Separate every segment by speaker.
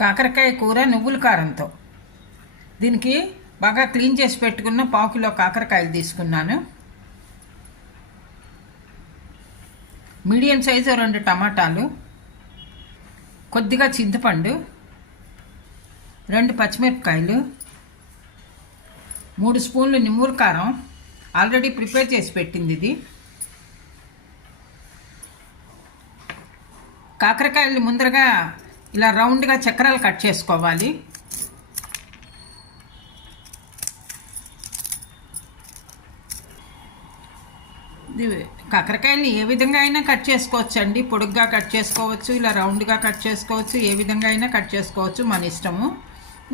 Speaker 1: కాకరకాయ కూర నువ్వుల కారంతో దీనికి బాగా క్లీన్ చేసి పెట్టుకున్న పావు కిలో కాకరకాయలు తీసుకున్నాను మీడియం సైజు రెండు టమాటాలు కొద్దిగా చింతపండు రెండు పచ్చిమిరపకాయలు మూడు స్పూన్లు నిమ్మూరు కారం ఆల్రెడీ ప్రిపేర్ చేసి పెట్టింది ఇది కాకరకాయలు ముందరగా ఇలా రౌండ్గా చక్రాలు కట్ చేసుకోవాలి కాకరకాయలు ఏ విధంగా అయినా కట్ చేసుకోవచ్చు అండి పొడుగ్గా కట్ చేసుకోవచ్చు ఇలా రౌండ్గా కట్ చేసుకోవచ్చు ఏ విధంగా అయినా కట్ చేసుకోవచ్చు మన ఇష్టము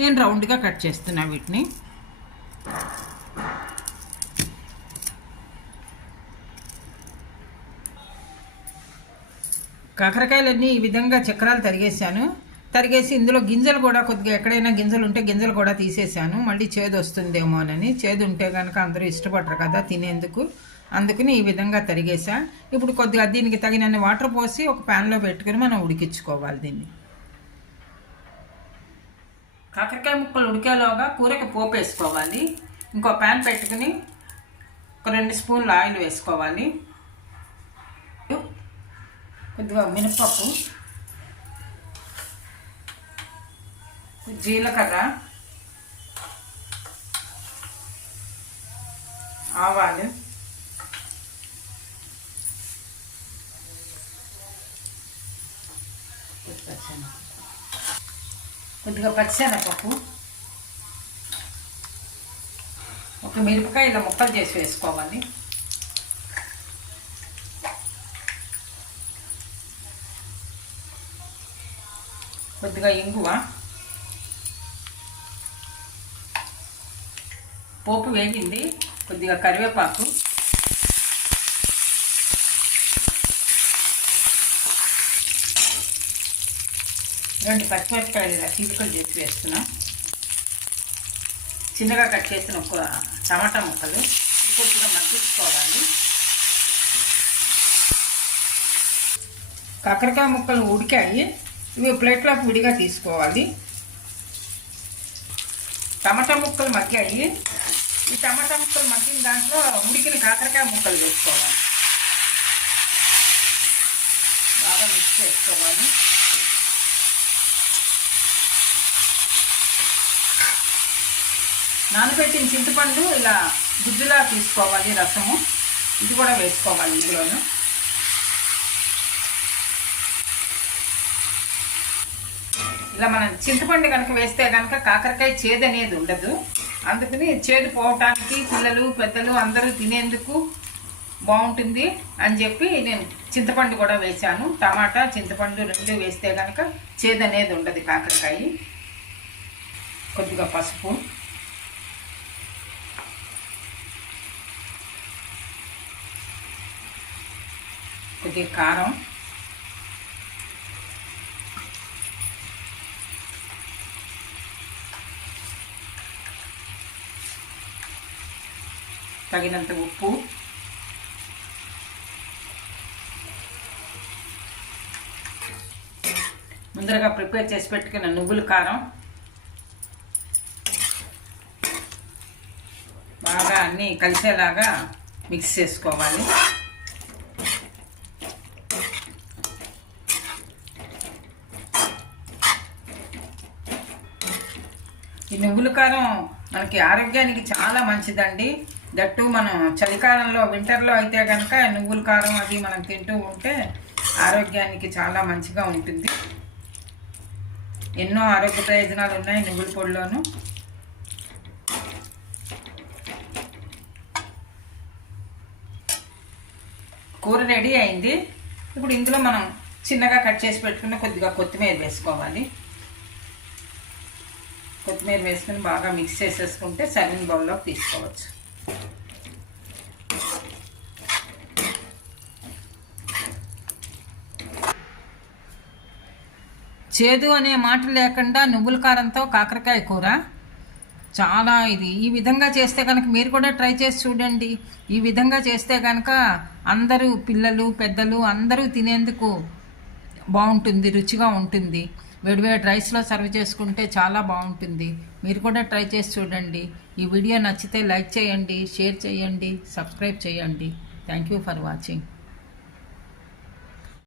Speaker 1: నేను రౌండ్గా కట్ చేస్తున్నా వీటిని కాకరకాయలన్నీ ఈ విధంగా చక్రాలు తరిగేసాను తరిగేసి ఇందులో గింజలు కూడా కొద్దిగా ఎక్కడైనా గింజలు ఉంటే గింజలు కూడా తీసేసాను మళ్ళీ చేదు వస్తుందేమో అని చేదు ఉంటే కనుక అందరూ ఇష్టపడరు కదా తినేందుకు అందుకని ఈ విధంగా తరిగేసా ఇప్పుడు కొద్దిగా దీనికి తగినన్ని వాటర్ పోసి ఒక ప్యాన్లో పెట్టుకుని మనం ఉడికించుకోవాలి దీన్ని కాకరకాయ ముక్కలు ఉడికేలోగా కూరకి పోపు వేసుకోవాలి ఇంకో ప్యాన్ పెట్టుకుని ఒక రెండు స్పూన్లు ఆయిల్ వేసుకోవాలి కొద్దిగా మినపప్పు జీలకర్ర ఆవాలు కొద్దిగా పచ్చిశనగపప్పు ఒక మిరపకాయ ఇలా ముక్కలు చేసి వేసుకోవాలి కొద్దిగా ఇంగువ పోపు వేగింది కొద్దిగా కరివేపాకు రెండు పచ్చిమిరపకాయలు ఇలా చీలికలు చేసి వేస్తున్నాం చిన్నగా కట్ చేసిన ఒక టమాటా ముక్కలు కొద్దిగా మగ్గించుకోవాలి కాకరకాయ ముక్కలు ఉడికాయి ఇవి ప్లేట్లో విడిగా తీసుకోవాలి టమాటా ముక్కలు మగ్గాయి ఈ టమాటా ముక్కలు మగ్గిన దాంట్లో ఉడికిన కాకరకాయ ముక్కలు వేసుకోవాలి బాగా మిక్స్ చేసుకోవాలి నానబెట్టిన చింతపండు ఇలా గుజ్జులా తీసుకోవాలి రసము ఇది కూడా వేసుకోవాలి ఇందులోనూ ఇలా మనం చింతపండు కనుక వేస్తే కనుక కాకరకాయ చేదు అనేది ఉండదు అందుకని చేదు పోవటానికి పిల్లలు పెద్దలు అందరూ తినేందుకు బాగుంటుంది అని చెప్పి నేను చింతపండు కూడా వేశాను టమాటా చింతపండు రెండు వేస్తే కనుక చేదు అనేది ఉండదు కాకరకాయ కొద్దిగా పసుపు కొద్దిగా కారం తగినంత ఉప్పు ముందరగా ప్రిపేర్ చేసి పెట్టుకున్న నువ్వుల కారం బాగా అన్నీ కలిసేలాగా మిక్స్ చేసుకోవాలి ఈ నువ్వుల కారం మనకి ఆరోగ్యానికి చాలా మంచిదండి దట్టు మనం చలికాలంలో వింటర్లో అయితే కనుక నువ్వుల కారం అది మనం తింటూ ఉంటే ఆరోగ్యానికి చాలా మంచిగా ఉంటుంది ఎన్నో ఆరోగ్య ప్రయోజనాలు ఉన్నాయి నువ్వుల పొడిలోనూ కూర రెడీ అయింది ఇప్పుడు ఇందులో మనం చిన్నగా కట్ చేసి పెట్టుకున్న కొద్దిగా కొత్తిమీర వేసుకోవాలి కొత్తిమీర వేసుకుని బాగా మిక్స్ చేసేసుకుంటే సరైన బౌల్లోకి తీసుకోవచ్చు చేదు అనే మాట లేకుండా నువ్వుల కారంతో కాకరకాయ కూర చాలా ఇది ఈ విధంగా చేస్తే కనుక మీరు కూడా ట్రై చేసి చూడండి ఈ విధంగా చేస్తే కనుక అందరూ పిల్లలు పెద్దలు అందరూ తినేందుకు బాగుంటుంది రుచిగా ఉంటుంది వేడివేడి రైస్లో సర్వ్ చేసుకుంటే చాలా బాగుంటుంది మీరు కూడా ట్రై చేసి చూడండి ఈ వీడియో నచ్చితే లైక్ చేయండి షేర్ చేయండి సబ్స్క్రైబ్ చేయండి థ్యాంక్ యూ ఫర్ వాచింగ్